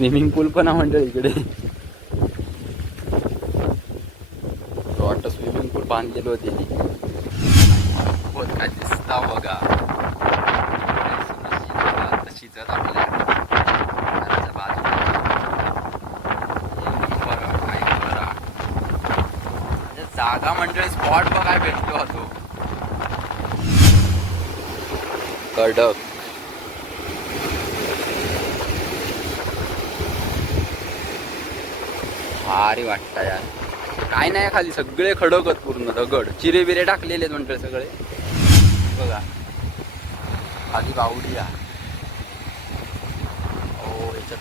Swimming पूल पण आहे मंडळी इकडे. वाटतं स्विमिंग पूल बांधलेलं होते ती. बहुत काय दिसता बघा. तशीच आपल्या घराच्या बाजूला म्हणजे जागा मंडळी स्पॉट बघाय भेटलो होतो. कडक भारी वाटतं यार. काय नाही खाली सगळे खडकत पूर्ण दगड चिरे बिरे टाकलेले म्हणतात सगळे. बघा खाली बावडी आहे. हो याच्यात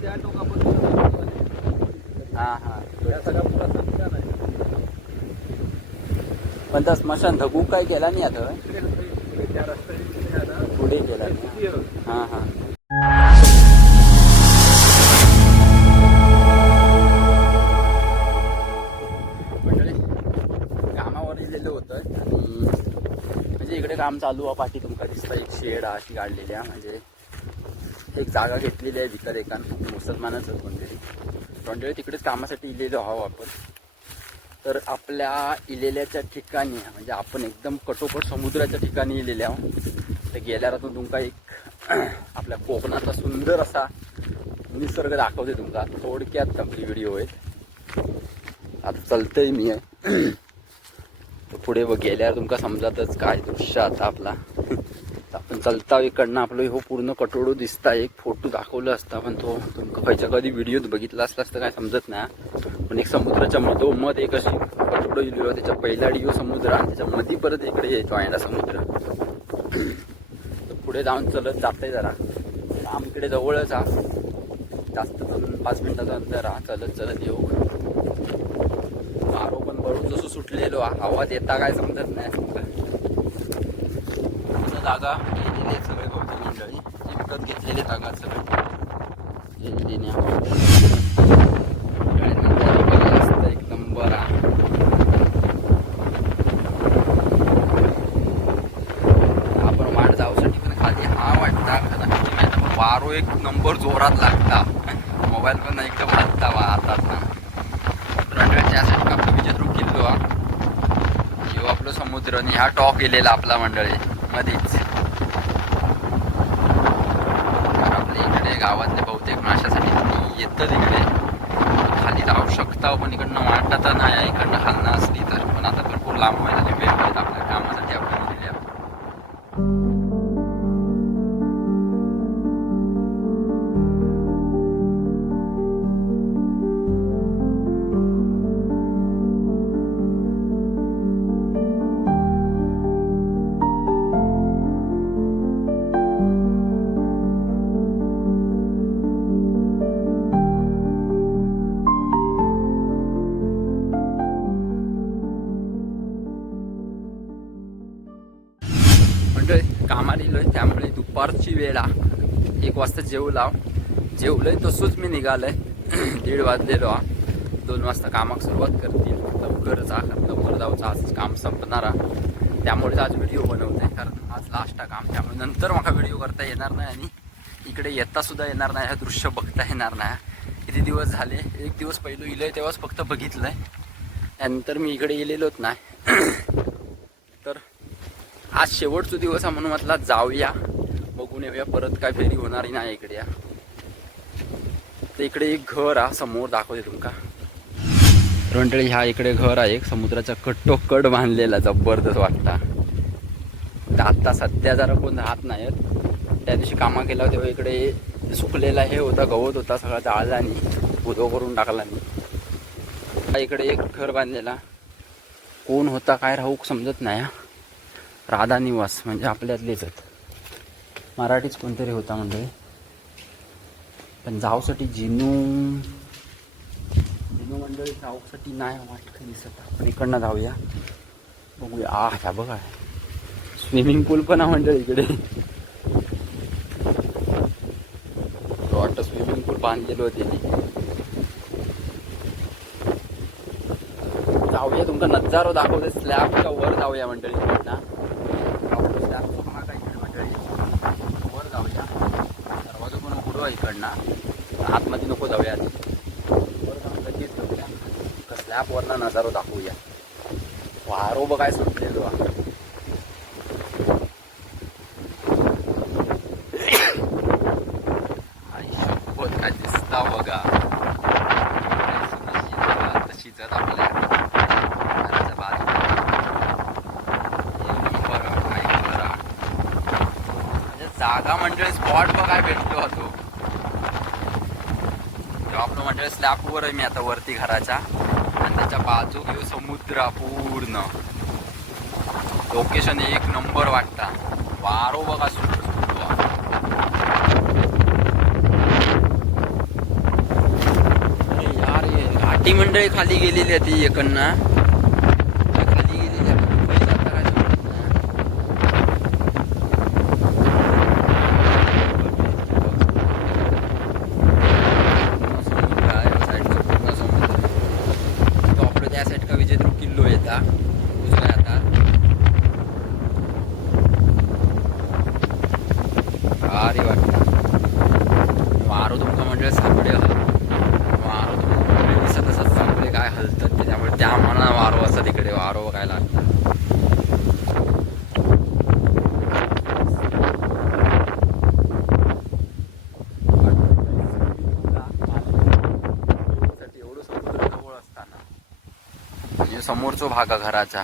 त्या टोकापासून हा सगळा पुरा संस्कार आहे. पण त्या स्मशान धगू काय केला नाही आता पुढे केला. हा हा म्हणजे इकडे काम चालू आहे. पाठी तुमका दिसता एक शेड अशी काढलेली आहे. म्हणजे एक जागा घेतलेली आहे भितर एका मुसलमानच कोणतरी तिकडेच कामासाठी इलेलो आहोत आपण. तर आपल्या इलेल्याच्या ठिकाणी म्हणजे आपण एकदम कटोकट समुद्राच्या ठिकाणी इलेले आहोत. तर गेल्यारातून तुमका एक आपल्या कोकणाचा सुंदर असा निसर्ग दाखवते तुमका. थोडक्यात आपली व्हिडिओ आहेत. आता चलतंय मी आहे पुढे गेल्यावर तुमका समजातच काय दृश्य आता आपला. आपण चलता इकडनं आपलं हो पूर्ण कटोडो दिसता. एक फोटो दाखवला असता पण तो तुमका खयच्या कधी व्हिडिओत बघितला असला असतं काय समजत नाही. पण एक समुद्राच्या मधोमध एक अशी कटोडो इलो. त्याच्या पहिला डिओ समुद्र आणि त्याच्या मध्ये परत इकडे यायचो आहे समुद्र. तर पुढे जाऊन चलत जाते जरा. आम इकडे जवळच हा जास्त 5 मिनिटाचं अंतर हा. चलत चलत येऊ. वारो पण बरोबर जसं सुटलेलो आवाज येता काय समजत नाही. जागा गेलेली सगळे गवती मंडळी विकत घेतलेली जागा सगळी एक नंबर आपण वाट जाऊसाठी पण खाली हा वाटता वारो एक नंबर जोरात लागता. मोबाईल पण एकदम हलता हातात ना. त्यासाठी आपलं विचित्र किल्लो हा किंवा आपलं समुद्र आणि हा टॉक गेलेला आपला मंडळी मध्येच. आपल्या इकडे गावातले बहुतेक माशासाठी तुम्ही येतं तिकडे खाली जाऊ शकता. पण इकडनं वाटत नाही इकडनं खालनं असली तर. पण आता भरपूर लांब व्हायला वेळ आहेत आपल्या कामासाठी आपण दिलेले. कामाला इलोय त्यामुळे दुपारची वेळ 1 वाजता जेवलोय तसंच मी निघालोय. 1:30 वाजलेलो 2 वाजता कामाक सुरुवात करतील. लवकरच लवकर जाऊचं आज काम संपणारा. त्यामुळेच आज व्हिडिओ बनवतोय कारण आज लास्ट काम. त्यामुळे नंतर मला व्हिडिओ करता येणार नाही आणि इकडे येता सुद्धा येणार नाही. हे दृश्य बघता येणार नाही. किती दिवस झाले. 1 दिवस पहिलं इलोय तेव्हाच फक्त बघितलंय. त्यानंतर मी इकडे गेलेलोच नाही. तर आज शेवटचा दिवस हा म्हणून म्हटला जाऊया बघून येऊया. परत काय फेरी होणारी नाही इकडे. तर इकडे एक घर हा समोर दाखवते तुमका. मंडळी ह्या इकडे घर आहे एक समुद्राच्या कट्टोकट बांधलेला. जबरदस्त वाटता. आता सध्या जरा कोण राहत नाहीत. त्या दिवशी कामा केला तेव्हा इकडे सुकलेला हे होता गवत होता सगळा जाळला आणि उदो करून टाकला मी. इकडे एक घर बांधलेला. कोण होता काय राहू समजत नाही. राधा निवास म्हणजे आपल्यातलेच आहेत. मराठीच कोणतरी होता म्हणजे. पण जाऊसाठी जिनू मंडळी जाऊसाठी नाही वाटत दिसत. आपण इकडनं जाऊया बघूया. ह्या बघा स्विमिंग पूल पण आहे मंडळी इकडे. वाटतं स्विमिंग पूल बांधलेलं होते. जाऊया तुमचा नजारा दाखवते. स्लॅबच्या वर जाऊया मंडळी. स्लॅबचा महाग आहे मंडळी. वर जाऊया. जातो इकडनं, आतमध्ये नको जाऊया आधी, लगेच जाऊया. स्लॅबवरनं नजारा दाखवूया. वारो बघाय सुटलेलो आयुष्यभर काय दिसता बघा. तशी जर आपल्या घराच्या बाजूला काय करा म्हणजे जागा म्हणजे स्पॉट बघाय भेटलो होतो. आपलं म्हणजे स्लॅबवर आहे मी आता वरती घराच्या, आणि त्याच्या बाजू घेऊ समुद्र पूर्ण. लोकेशन एक नंबर वाटता. वारो बघा सुटतो. अरे यार हे घाटी मंडळी खाली गेलेली आहे ती इकडनं. खाली गेलेली आहे भारी वाटतं. वारो तुमचं म्हणजे सापडे वारो तुमचं दिसत असत सापडे काय हलतात ते, त्यामुळे त्या मना वारो असतात तिकडे. वारो काय लागतात एवढं समुद्र जवळ असताना. म्हणजे समोरचा भाग घराचा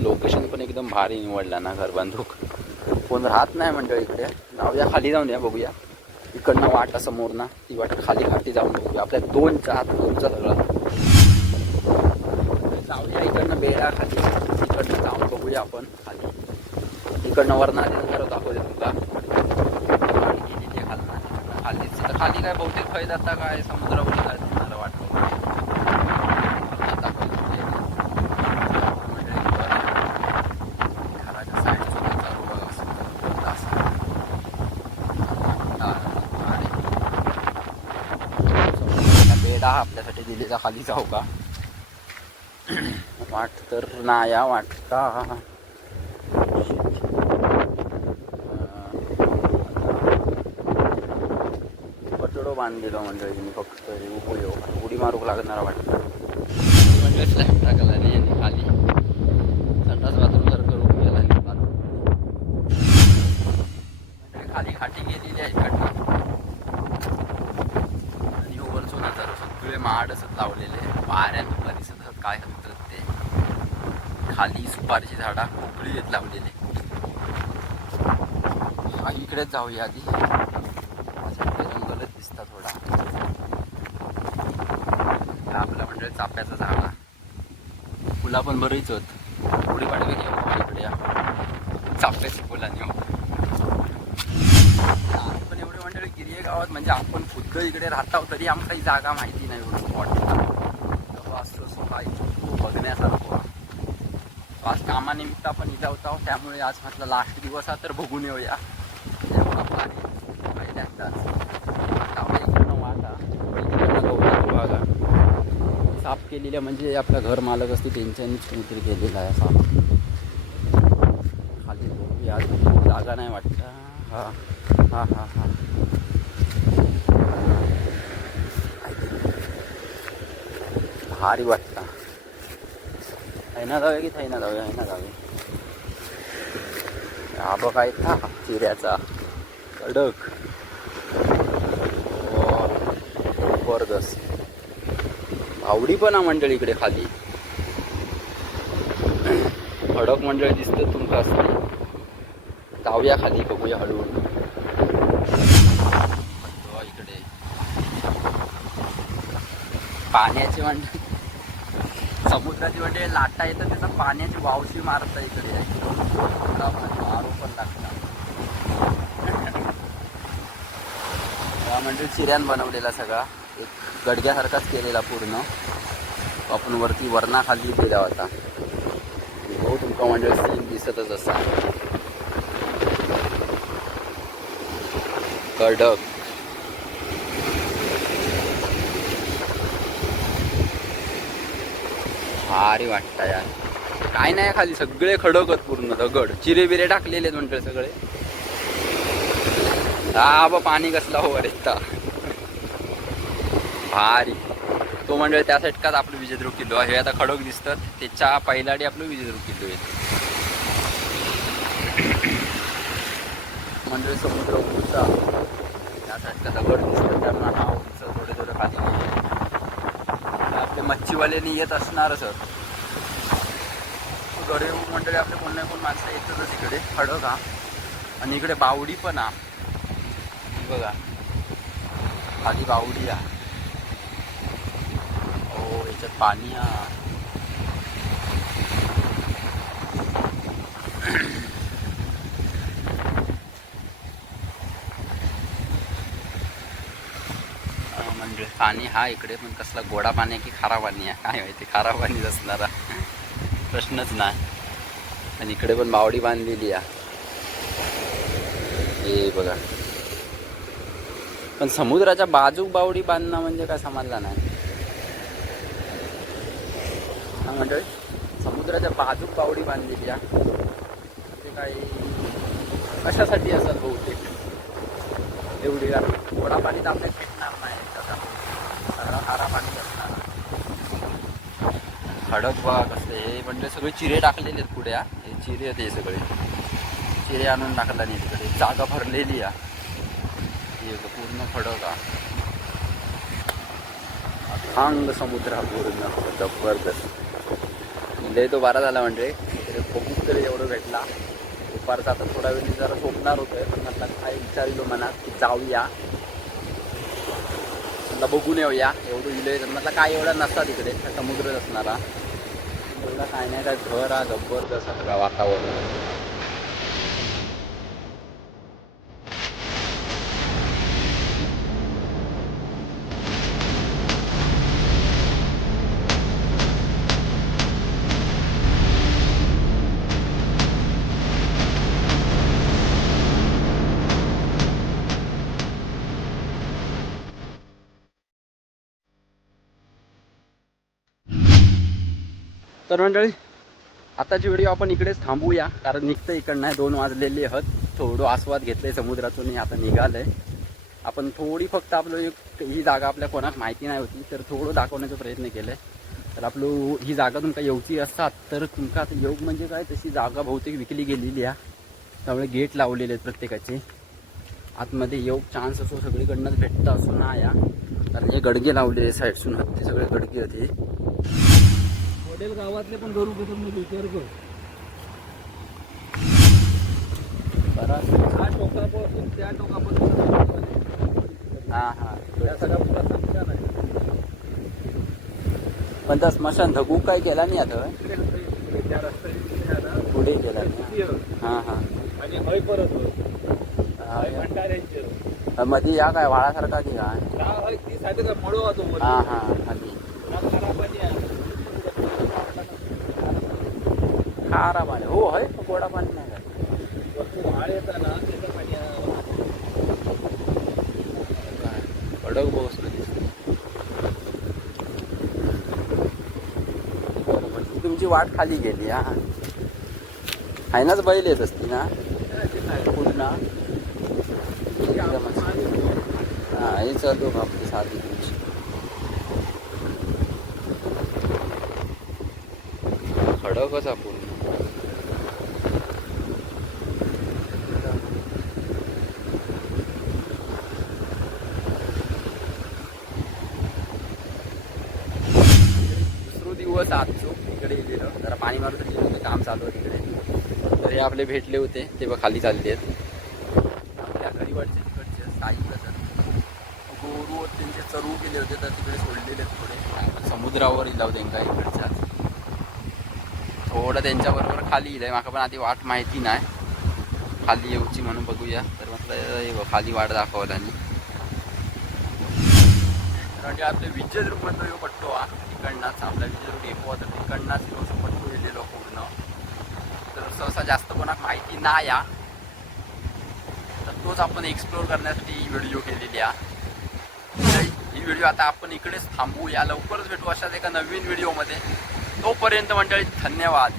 लोकेशन पण एकदम भारी निवडला ना. घर बांधूक कोण राहत नाही मंडळ इकडे. जाऊया खाली जाऊन या बघूया. इकडनं वाट समोर ना, ती वाट खाली खाली जाऊन बघूया. आपल्या दोनचा सगळं जाऊया. इकडनं बेडा खाली, इकडनं जाऊन बघूया आपण खाली. इकडनं वरणारी नजारा दाखवते तुमका. गाडी गेलेली खालना खालीच तर खाली काय बहुतेक फैद आता काय समुद्रावर जायचं मला वाटतं. आपल्यासाठी दिलेला खाली जाऊ का वाट तर नाया वाटता. कटडो बांधलेलो मंडळींनी फक्त उपयोग उडी मारूक लागणार वाटतं. म्हणजे स्लॅब टाकला रे खाली संडास बाथरूम जर करून गेला खाली खाटी गेलेली आहे इकडनं. सगळे माड असत लावलेले. वाऱ्यात तुला दिसत असत काय हलतात ते. खाली सुपारीची झाडा खोकळी येत लावलेले. इकडेच जाऊया आधी. जंगलच दिसता थोडा. आपला म्हणजे चाप्याचा झाडा. फुला पण बरीच होत. पुढे पाठवे घेऊ इकडे चाप्याची फुला नेऊ. पण एवढे मंडळी गिरिये गावात म्हणजे आपण खुद्द इकडे राहत आहोत तरी आमची जागा माहिती नाही. एवढं स्पॉट असं काही बघण्यासारखं. आज कामानिमित्त आपण इथे होतो, त्यामुळे आज म्हटलं लास्ट दिवस हा तर बघून येऊया. पहिल्यांदाच इकडनं वाटा भागा साफ केलेल्या म्हणजे आपला घर मालक असते त्यांच्यानीच कोणीतरी केलेला आहे साफ. खाली बघूया जागा नाही वाटतं. हा हा हा हा भारी वाटतं. हैना जाऊया की थैना जाऊया. हैना जाऊया. हा बघा था चिऱ्याचा कडक जबरदस्त. आवडी पण मंडळी इकडे खाली खडक मंडळी दिसतं तुमका असते. जाऊया खाली बघूया हळूहळू. इकडे पाण्याची मंडळी समुद्राची म्हणजे लाटा येतं त्याचा पाण्याची वावशी मारता इकडे. मारू पण लागतात. म्हणजे चिऱ्यान बनवलेला सगळा एक गडग्यासारखाच केलेला पूर्ण. आपण वरती वरणा खाली गेला होता. हो तुमका म्हणजे सीन दिसतच असा कडक. भारी वाटतं यार. काय नाही खाली सगळे खडकत पूर्ण दगड चिरे बिरे टाकलेले आहेत म्हणजे सगळे. हा बा पाणी कसला हो रेता भारी. तो मंडळ त्या साईडकाच आपलं विजयदुर्ग किल्लो हे आता खडक दिसतात त्याच्या पहिलाडी आपलं विजयदुर्ग किल्लो आहे. मंडळ समुद्र उंचा त्या साईडचा दगड दिसतात त्यांना हा उंच थोडे थोडे खाली गेले. आपले मच्छीवाल्यांनी येत असणार सर गडे मंडळी आपले कोण नाही कोण माणसं येतातच इकडे खडक हा. आणि इकडे बावडी पण हा बघा खाली बावडी हा. हो याच्यात पाणी हा. म्हणजे पाणी हा इकडे पण कसला गोडा पाणी की खारा पाणी आहे काय माहिती. खारा पाणीच असणारा प्रश्नच नाही. आणि इकडे पण बावडी बांधलेली आहे हे बघा. पण समुद्राच्या बाजूक बावडी बांधणं म्हणजे काय समजलं नाही हा मंडळी. समुद्राच्या बाजूक बावडी बांधलेली आहे ते काही कशासाठी असेल बहुतेक एवढी. कारण गोडा पाणी तर आपल्याला भेटणार नाही तसा सगळा खारा पाणी असणार. खडक बघा कसले हे म्हणजे सगळे चिरे टाकलेले आहेत पुढे हे चिरे आहेत हे सगळे चिरे आणून टाकला नाही तिकडे जागा भरलेली आहे पूर्ण खडक हा. अथांग समुद्र हा पूर्ण जबरदस्त. लय तो बारा झाला म्हणजे बघूच तरी एवढं भेटला. दुपारचा आता थोडा वेळ जरा झोपणार होतोय पण म्हटलं काय विचारलो मनात की जाऊया म्हटलं बघून येऊया. एवढं इलोय तर म्हटलं काय एवढा नसता तिकडे समुद्रच असणारा एवढा काय नाही काय घर हा जबरदस्त सगळा वातावरण. तर मंडळी आताची व्हिडिओ आपण इकडेच थांबूया कारण निघतं इकडं नाही 2 वाजलेले आहेत. थोडं आस्वाद घेतलंय समुद्रातून आता निघालंय आपण. थोडी फक्त आपलं ही जागा आपल्या कोणाक माहिती नाही होती तर थोडं दाखवण्याचा प्रयत्न केलाय. तर आपलं ही जागा तुमका येऊची असतात तर तुमका आता योग म्हणजे काय तशी जागा बहुतेक विकली गेलेली आहे. त्यामुळे गेट लावलेले आहेत प्रत्येकाचे. आतमध्ये योग चान्स असो सगळीकडनंच भेटतं असं ना या कारण हे गडगे लावलेले साईडसून ते सगळे गडगे होते. हॉटेल गावातले पण करू कसं मी विचार करू हा टोकापासून त्या टोकापासून हां हां त्या सगळा पुरा संस्कार आहे. पण त्या स्मशान धगू काय केला नाही आता त्या रस्त्याने पुढे केला नाही. हां हां आणि हय परत भंडाऱ्यांचे मध्ये या काय वाळासारखा की काय ती साईड मळो होतो हां हां खाली खराब पाणी आहे. खारा पाणी हो आहे गोडा पाणी नाही काय वाळ येतं ना त्याचं पाणी कडक बसलो दिसतो. बरोबर तुमची वाट खाली गेली हा आहे नाच बैल येत असती ना पुन्हा हां हे चालू आपली साधी तुमची खडकच आपण दिवस आजचो इकडे गेलेलो जरा पाणी मारून गेलो काम चालू आहे तिकडे. तर हे आपले भेटले होते ते बघ खाली चालले आहेत आपल्या गडीवाडचे तिकडचे साई कसं गोरू त्यांचे चरू गेले होते तर तिकडे सोडलेले आहेत थोडे समुद्रावर इलाव त्यांना इकडच्या थोडं त्यांच्याबरोबर खाली येईल माका पण आधी वाट माहिती नाही खाली येऊची म्हणून बघूया. तर म्हटलं खाली वाट दाखवला आणि म्हणजे आपले विजयदुर्गमधला यो पट्टो हा तिकडनाच आपला विजयदुर्ग डेपो होता तिकडनाच असं पट्टो गेलेलो पूर्ण. तर सहसा जास्त कोणाक माहिती नाही या तर तोच आपण एक्सप्लोर करण्यासाठी ही व्हिडिओ केलेली आहे. ही व्हिडिओ आता आपण इकडेच थांबवूया. लवकरच भेटू अशाच एका नवीन व्हिडिओमध्ये. तोपर्यंत मंडळी धन्यवाद.